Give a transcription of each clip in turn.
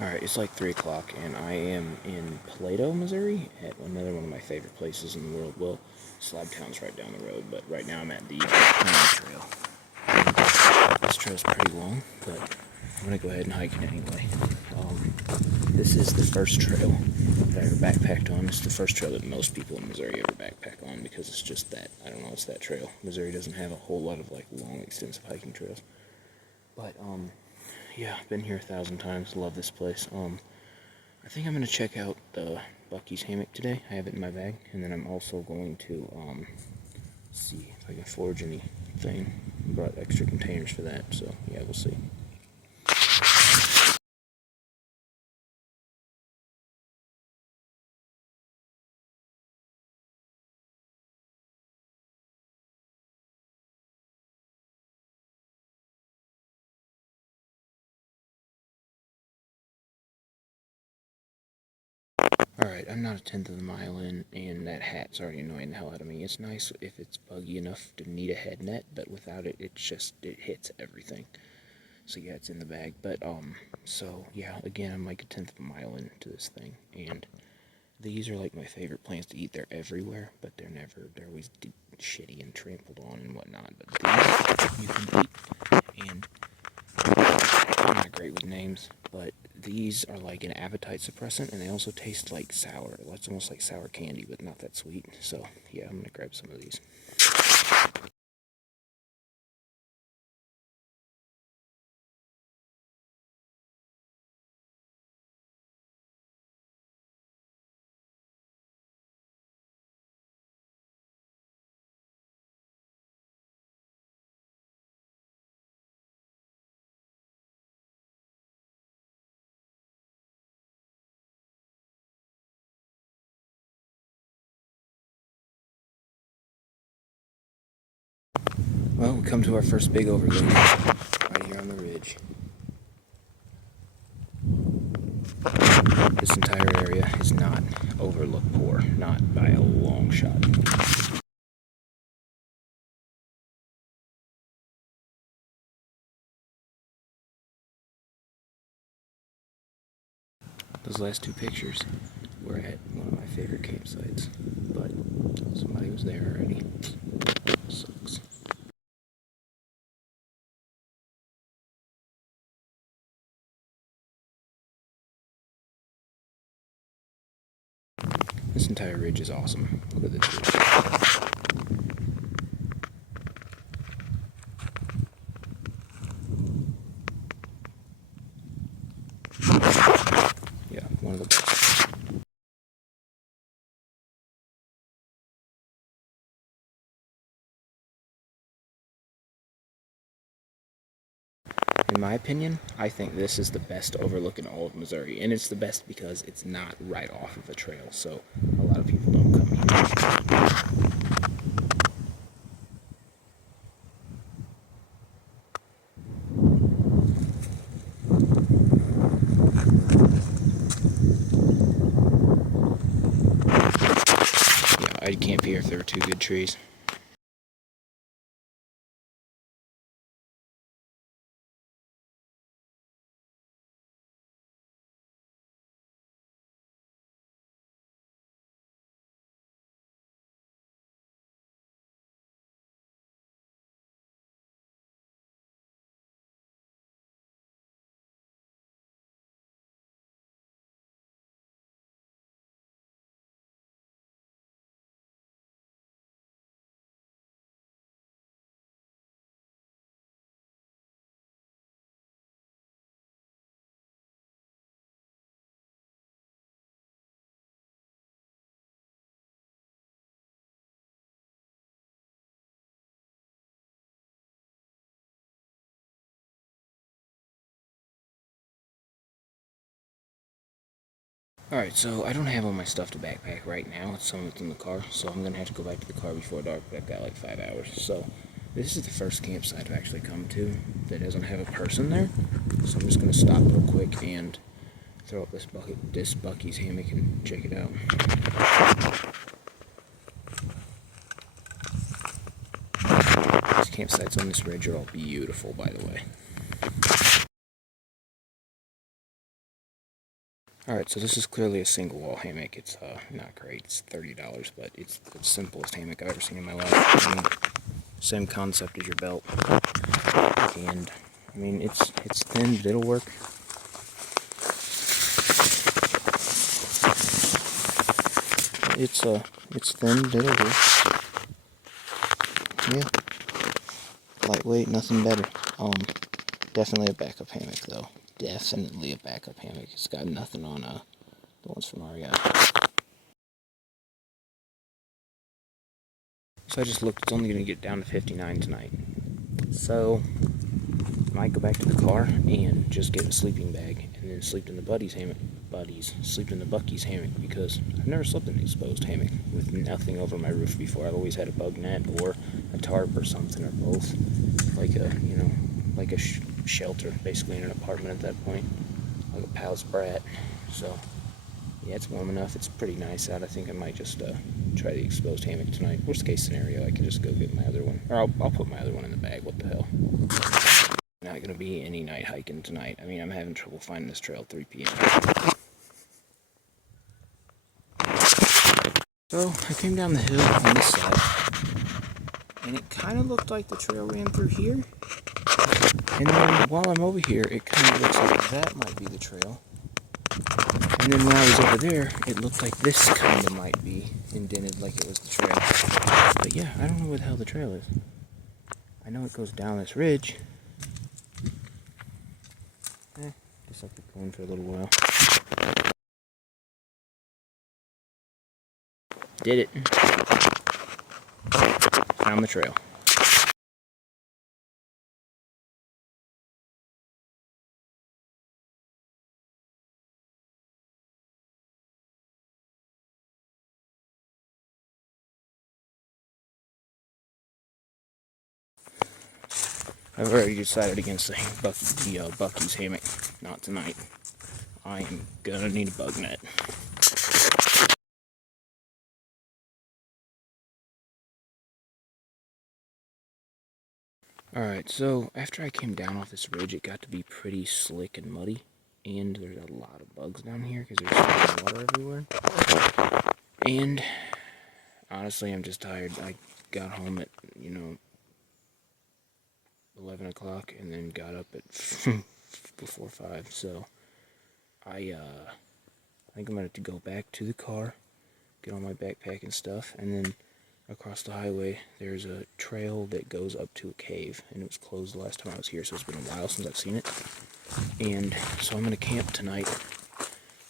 Alright, it's like 3 o'clock, and I am in Plato, Missouri, at another one of my favorite places in the world. Well, Slabtown's right down the road, but right now I'm at the trail. This trail's pretty long, but I'm going to go ahead and hike it anyway. This is the first trail that I ever backpacked on. It's the first trail that most people in Missouri ever backpack on, because it's just that, I don't know, it's that trail. Missouri doesn't have a whole lot of, like, long, extensive hiking trails. But, yeah, I've been here 1,000 times. Love this place. I think I'm going to check out the Bucky's hammock today. I have it in my bag. And then I'm also going to, see if I can forage anything. I brought extra containers for that, so yeah, we'll see. Alright, I'm not a tenth of a mile in, and that hat's already annoying the hell out of me. It's nice if it's buggy enough to need a head net, but without it, it hits everything. So yeah, it's in the bag. But, so, yeah, again, I'm like a tenth of a mile into this thing, and these are like my favorite plants to eat. They're everywhere, but they're always shitty and trampled on and whatnot. But these you can eat, and I'm not great with names, but these are like an appetite suppressant, and they also taste like sour. It's almost like sour candy, but not that sweet. So yeah, I'm gonna grab some of these. Well, we come to our first big overlook right here on the ridge. This entire area is not overlook poor, not by a long shot. Those last 2 pictures were at one of my favorite campsites, but somebody was there already. Sucks. This entire ridge is awesome. Look at this ridge. Yeah, one of the best. In my opinion, I think this is the best overlook in all of Missouri, and it's the best because it's not right off of a trail, so a lot of people don't come here. Yeah, I'd camp here if there were 2 good trees. Alright, so I don't have all my stuff to backpack right now. Some of it's in the car, so I'm going to have to go back to the car before dark, but I've got like 5 hours. So this is the first campsite I've actually come to that doesn't have a person there. So I'm just going to stop real quick and throw up this Bucky's hammock and check it out. These campsites on this ridge are all beautiful, by the way. Alright, so this is clearly a single wall hammock. It's not great. It's $30, but it's the simplest hammock I've ever seen in my life. I mean, same concept as your belt. And I mean, it's thin, but it'll work. It's thin, but it'll do. Yeah. Lightweight, nothing better. Definitely a backup hammock though. Definitely a backup hammock. It's got nothing on the ones from REI. So I just looked, it's only going to get down to 59 tonight. So I might go back to the car and just get a sleeping bag and then sleep in the Buddy's hammock. Sleep in the Bucky's hammock, because I've never slept in an exposed hammock with nothing over my roof before. I've always had a bug net or a tarp or something, or both. Like a, like a shelter, basically, in an apartment at that point. Like a pal's brat. So yeah, it's warm enough. It's pretty nice out. I think I might just try the exposed hammock tonight. Worst case scenario, I can just go get my other one. Or I'll put my other one in the bag. What the hell? Not going to be any night hiking tonight. I mean, I'm having trouble finding this trail at 3 p.m. So, I came down the hill on this side, and it kind of looked like the trail ran through here. And then while I'm over here, it kind of looks like that might be the trail. And then when I was over there, it looked like this kind of might be indented like it was the trail. But yeah, I don't know where the hell the trail is. I know it goes down this ridge. Guess I'll keep going for a little while. Did it. Found the trail. I've already decided against the Bucky's hammock. Not tonight. I am gonna need a bug net. Alright, so after I came down off this ridge, it got to be pretty slick and muddy. And there's a lot of bugs down here because there's water everywhere. And honestly, I'm just tired. I got home at, 11 o'clock and then got up at before 5. So I think I'm going to have to go back to the car, get all my backpack and stuff, and then across the highway there's a trail that goes up to a cave, and it was closed the last time I was here, so it's been a while since I've seen it. And so I'm going to camp tonight,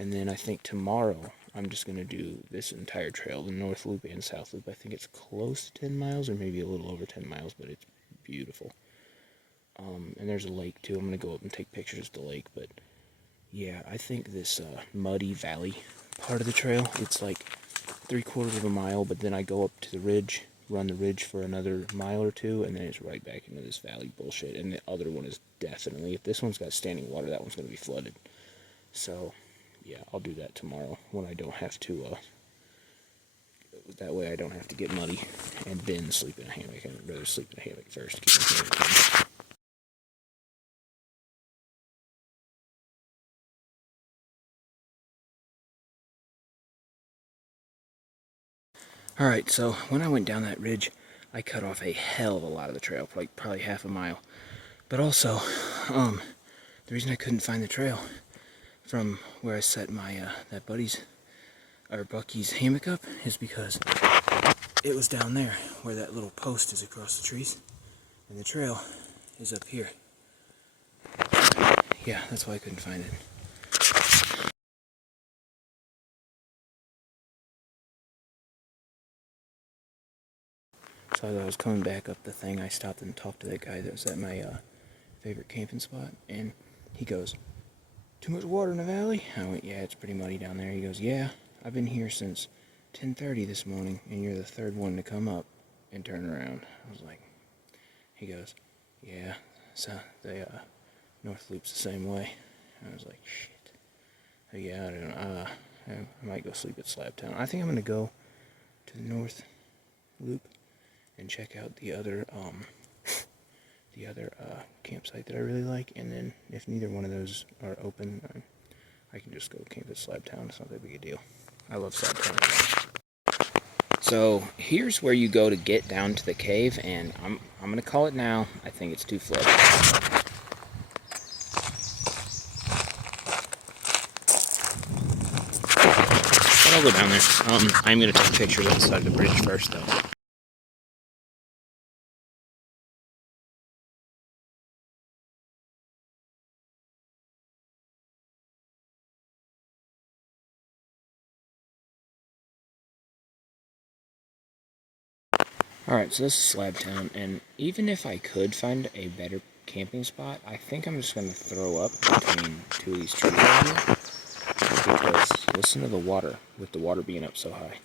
and then I think tomorrow I'm just going to do this entire trail, the North Loop and South Loop. I think it's close to 10 miles, or maybe a little over 10 miles, but it's beautiful. And there's a lake too. I'm going to go up and take pictures of the lake, but yeah, I think this muddy valley part of the trail, it's like 3/4 of a mile, but then I go up to the ridge, run the ridge for another mile or two, and then it's right back into this valley bullshit. And the other one is definitely, if this one's got standing water, that one's going to be flooded. So yeah, I'll do that tomorrow when I don't have to, that way I don't have to get muddy and then sleep in a hammock. I'd rather sleep in a hammock first. Keep my hammock clean. Alright, so when I went down that ridge, I cut off a hell of a lot of the trail, like probably half a mile. But also, the reason I couldn't find the trail from where I set my, that Bucky's hammock up is because it was down there where that little post is across the trees, and the trail is up here. Yeah, that's why I couldn't find it. So as I was coming back up the thing, I stopped and talked to that guy that was at my favorite camping spot, and he goes, "Too much water in the valley?" I went, "Yeah, it's pretty muddy down there." He goes, "Yeah, I've been here since 10:30 this morning, and you're the third one to come up and turn around." I was like, he goes, "Yeah, so the North Loop's the same way." I was like, shit. But yeah, I don't know. I might go sleep at Slabtown. I think I'm gonna go to the North Loop and check out the other campsite that I really like, and then if neither one of those are open, I can just go camp at Slab Town. It's not that big a deal. I love Slab Town. So here's where you go to get down to the cave, and I'm gonna call it now. I think it's too flooded. But I'll go down there. I'm gonna take pictures outside the bridge first, though. Alright, so this is Slab Town, and even if I could find a better camping spot, I think I'm just going to throw up between two of these trees right here. Because listen to the water, with the water being up so high.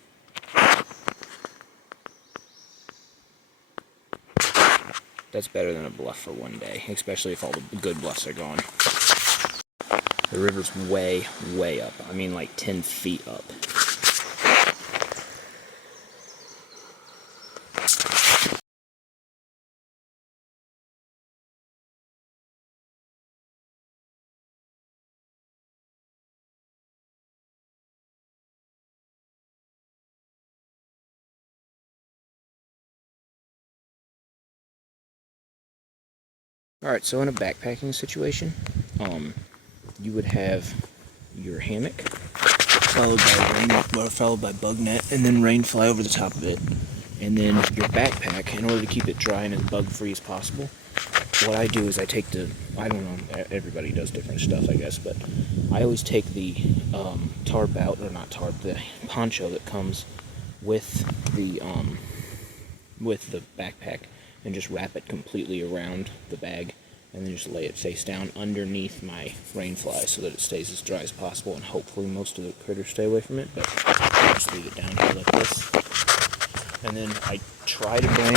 That's better than a bluff for one day, especially if all the good bluffs are gone. The river's way, way up. I mean like 10 feet up. Alright, so in a backpacking situation, you would have your hammock, followed by bug net, and then rain fly over the top of it. And then your backpack, in order to keep it dry and as bug-free as possible, what I do is I take I don't know, everybody does different stuff, I guess, but I always take the tarp out, or not tarp, the poncho that comes with the backpack, and just wrap it completely around the bag, and then just lay it face down underneath my rain fly so that it stays as dry as possible, and hopefully most of the critters stay away from it, but I just leave it down here like this. And then I try to bring,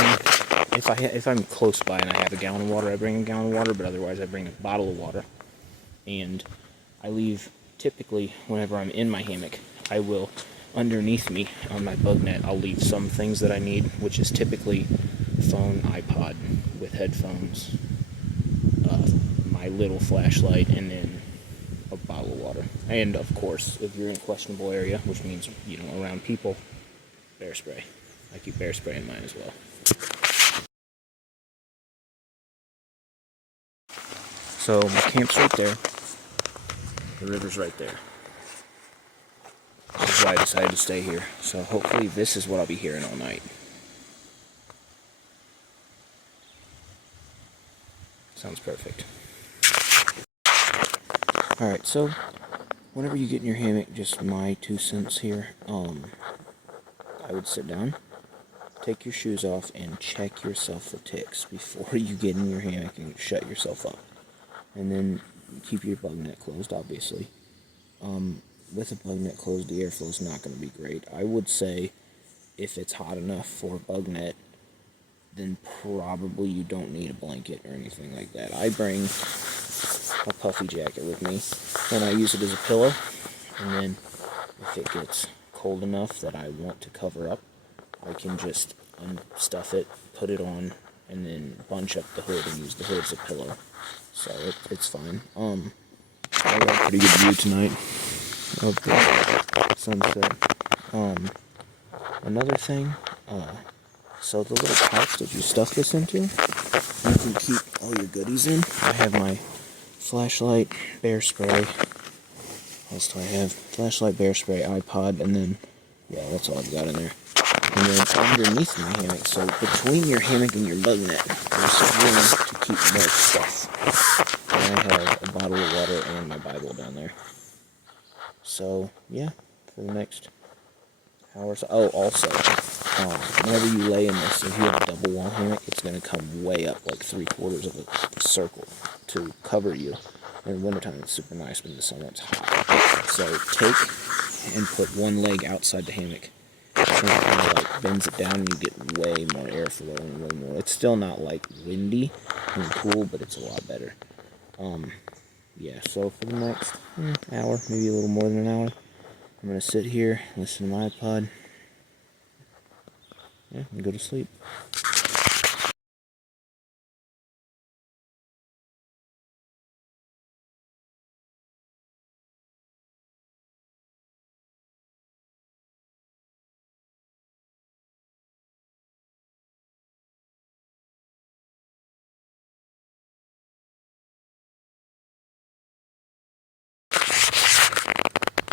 if I'm close by and I have a gallon of water, I bring a gallon of water, but otherwise I bring a bottle of water. And I leave, typically, whenever I'm in my hammock, I will, underneath me on my bug net, I'll leave some things that I need, which is typically phone, iPod with headphones, my little flashlight, and then a bottle of water. And of course, if you're in a questionable area, which means, you know, around people, bear spray. I keep bear spray in mine as well. So my camp's right there. The river's right there. This is why I decided to stay here. So hopefully this is what I'll be hearing all night. Sounds perfect. Alright, so whenever you get in your hammock, just my 2 cents here, I would sit down, take your shoes off, and check yourself for ticks before you get in your hammock and shut yourself up. And then keep your bug net closed, obviously. With a bug net closed, the airflow is not going to be great. I would say if it's hot enough for a bug net, then probably you don't need a blanket or anything like that. I bring a puffy jacket with me, and I use it as a pillow. And then if it gets cold enough that I want to cover up, I can just unstuff it, put it on, and then bunch up the hood and use the hood as a pillow. So it's fine. I got a pretty good view tonight of the sunset. Another thing, so the little pouch that you stuff this into, you can keep all your goodies in. I have my flashlight, bear spray. What else do I have? Flashlight, bear spray, iPod, and then, yeah, that's all I've got in there. And then underneath my hammock, so between your hammock and your bug net, there's room to keep more stuff. And I have a bottle of water and my Bible down there. So, yeah, for the next hour or so. Oh, also, whenever you lay in this, if you have a double wall hammock, it's going to come way up, like 3/4 of a circle to cover you. In the wintertime, it's super nice, but in the summer, it's hot. So take and put one leg outside the hammock. And it kind of like bends it down, and you get way more airflow and way more. It's still not like windy and cool, but it's a lot better. Yeah, so for the next hour, maybe a little more than an hour, I'm going to sit here, listen to my iPod, and go to sleep.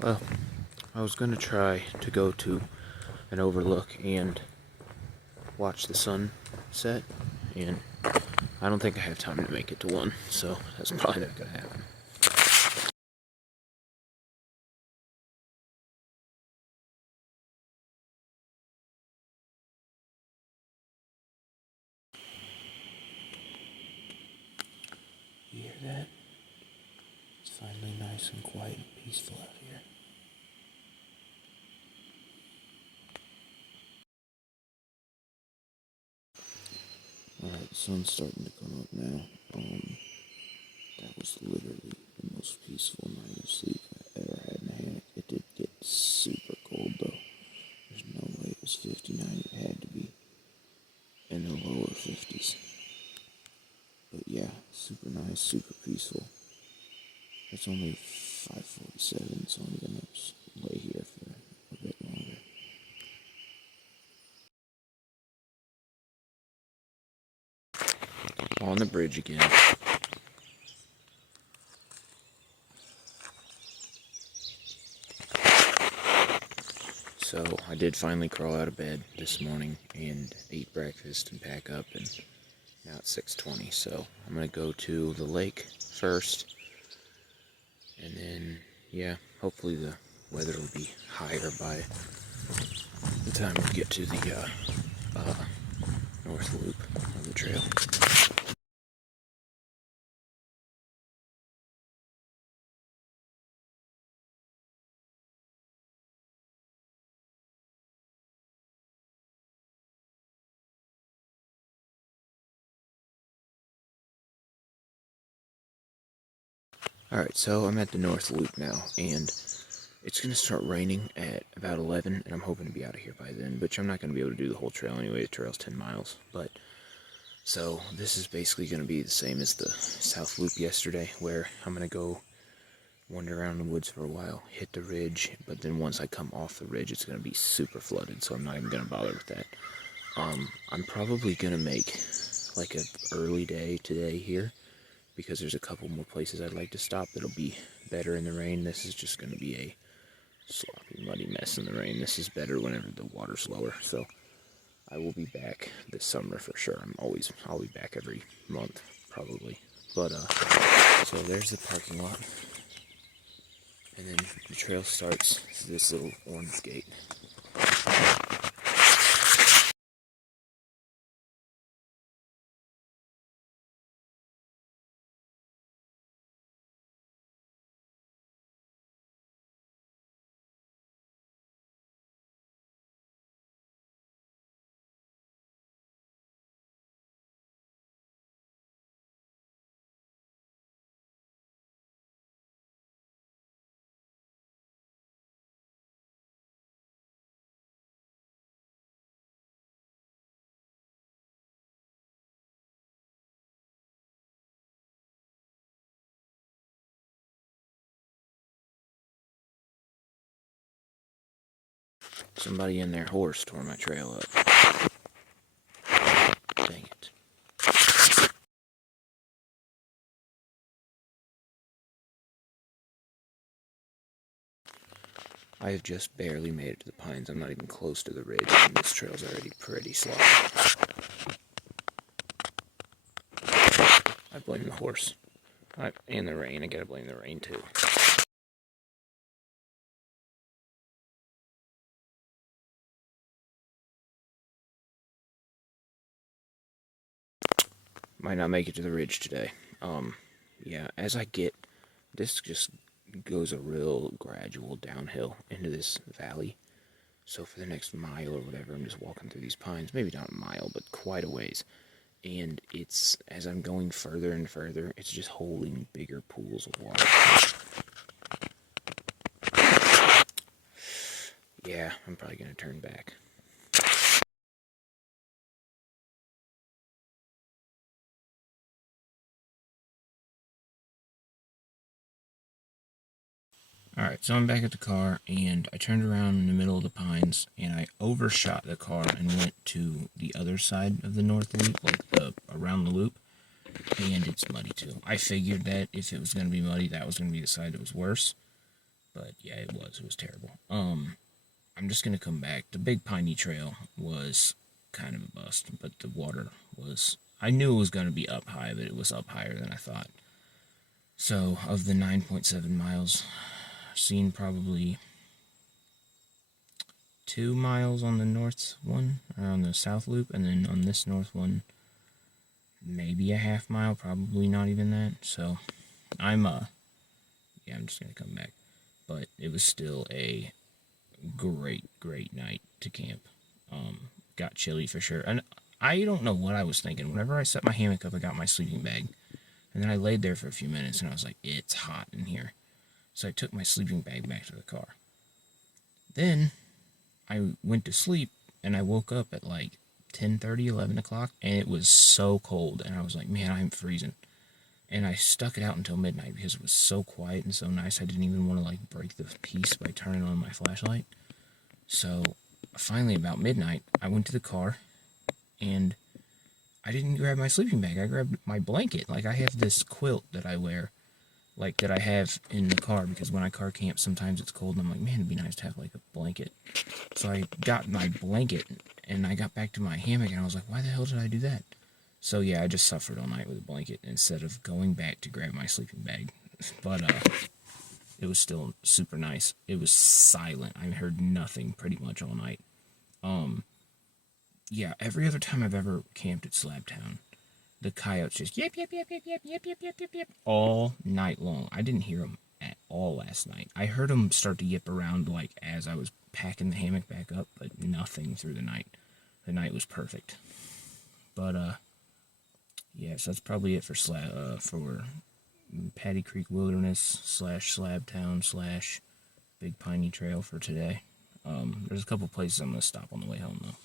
Well, I was gonna try to go to an overlook and watch the sun set, and I don't think I have time to make it to one, so that's probably not gonna happen. You hear that? It's finally nice and quiet and peaceful out here. Alright, the sun's starting to come up now. That was literally the most peaceful night of sleep I ever had in a hammock. It did get super cold though. There's no way it was 59. It had to be in the lower 50s. But yeah, super nice, super peaceful. It's only 5:47, so I'm gonna just lay here for a bit longer. On the bridge again. So I did finally crawl out of bed this morning and eat breakfast and pack up, and now it's 6:20, so I'm gonna go to the lake first, and then yeah, hopefully the weather will be higher by the time we get to the north loop of the trail. Alright, so I'm at the north loop now, and it's going to start raining at about 11, and I'm hoping to be out of here by then, which I'm not going to be able to do the whole trail anyway. The trail's 10 miles, but so this is basically going to be the same as the south loop yesterday, where I'm going to go wander around the woods for a while, hit the ridge, but then once I come off the ridge, it's going to be super flooded, so I'm not even going to bother with that. I'm probably going to make like an early day today here, because there's a couple more places I'd like to stop that'll be better in the rain. This is just going to be a sloppy, muddy mess in the rain. This is better whenever the water's lower, so I will be back this summer for sure. I'll be back every month, probably. But, so there's the parking lot. And then the trail starts this little orange gate. Somebody in their horse tore my trail up. Dang it. I have just barely made it to the pines. I'm not even close to the ridge, and this trail's already pretty sloppy. I blame the horse. And the rain. I gotta blame the rain too. Might not make it to the ridge today. Yeah, as I get, this just goes a real gradual downhill into this valley. So for the next mile or whatever, I'm just walking through these pines. Maybe not a mile, but quite a ways. And it's, as I'm going further and further, it's just holding bigger pools of water. Yeah, I'm probably going to turn back. Alright, so I'm back at the car, and I turned around in the middle of the pines, and I overshot the car and went to the other side of the north loop, like around the loop, and it's muddy too. I figured that if it was going to be muddy, that was going to be the side that was worse, But yeah, it was terrible. I'm just gonna come back. The Big Piney Trail was kind of a bust, but the water was. I knew it was gonna be up high, but it was up higher than I thought. So of the 9.7 miles, seen probably 2 miles on the north one, or on the south loop, and then on this north one, maybe a half mile, probably not even that. So I'm yeah, I'm just gonna come back. But it was still a great night to camp. Got chilly for sure. And I don't know what I was thinking. Whenever I set my hammock up, I got my sleeping bag. And then I laid there for a few minutes and I was like, it's hot in here. So I took my sleeping bag back to the car. Then I went to sleep and I woke up at like 10:30, 11 o'clock, and it was so cold. And I was like, man, I'm freezing. And I stuck it out until midnight because it was so quiet and so nice. I didn't even want to like break the peace by turning on my flashlight. So finally, about midnight, I went to the car and I didn't grab my sleeping bag. I grabbed my blanket. Like, I have this quilt that I wear, like, that I have in the car because when I car camp, sometimes it's cold and I'm like, man, it'd be nice to have like a blanket. So I got my blanket and I got back to my hammock and I was like, why the hell did I do that? So yeah, I just suffered all night with a blanket instead of going back to grab my sleeping bag. But it was still super nice. It was silent. I heard nothing pretty much all night. Yeah, every other time I've ever camped at Slabtown, the coyotes just yip yip yip yip yip yip yip yip yip yip all night long. I didn't hear them at all last night. I heard them start to yip around like as I was packing the hammock back up, but nothing through the night. The night was perfect. But yeah, so that's probably it for for Paddy Creek Wilderness slash Slabtown slash Big Piney Trail for today. There's a couple places I'm gonna stop on the way home though.